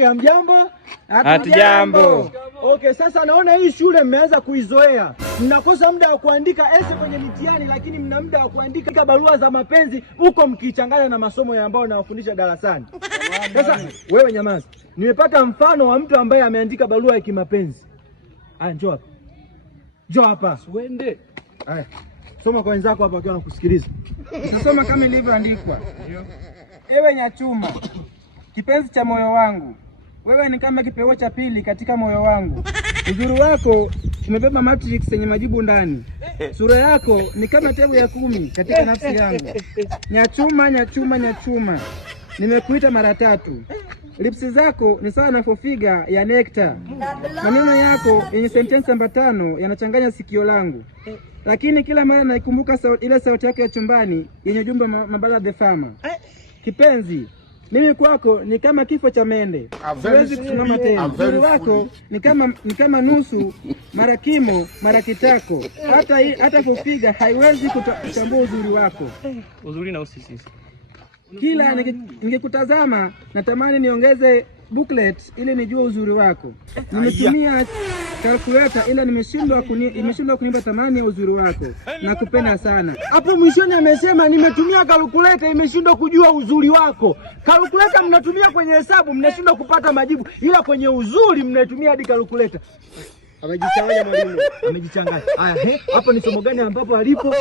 Okay, hamjambo? Hatujambo. Okay, sasa naona hii shule mmeanza kuizoea. Mnakosa muda wa kuandika ese kwenye mitihani, lakini mna muda wa kuandika barua za mapenzi huko mkichanganya na masomo ya ambao nawafundisha darasani. Sasa wewe nyamaza. Nimepata mfano wa mtu ambaye ameandika barua ya kimapenzi. Aya, njoo hapa. Njoo hapa. Uende. Aya. Soma kwa wenzako hapa wakiwa wanakusikiliza. Nitasoma kama ilivyoandikwa. Ewe Nyachuma, kipenzi cha moyo wangu, wewe ni kama kipeo cha pili katika moyo wangu. Uzuri wako umebeba matrix yenye majibu ndani. Sura yako ni kama tebu ya 10 katika nafsi yangu. Nyachuma, Nyachuma, Nyachuma, nimekuita mara 3. Lipsi zako ni sawa na fofiga ya nekta. Maneno yako yenye sentensi namba 5 yanachanganya sikio langu. Lakini kila mara naikumbuka ile sauti yake ya chumbani yenye jumbe mabala the farmer. Kipenzi, mimi kwako ni kama kifo cha mende. Siwezi kusimama tena. Uzuri wako ni kama nusu mara kimo mara kitako. Hata fofiga haiwezi kutambua uzuri wako. Uzuri na usisi. Kila ningekutazama natamani niongeze booklet ili nijue uzuri wako. Nimetumia calculator ila imeshindwa kunipa thamani ya uzuri wako. Nakupenda sana. Hapo mwishoni amesema nimetumia calculator imeshindwa kujua uzuri wako. Calculator mnatumia kwenye hesabu mnashindwa kupata majibu, ila kwenye uzuri mnatumia hadi calculator. Amejichanganya mwalimu. Amejichanganya. Haya, hapo ni somo gani ambapo alipo?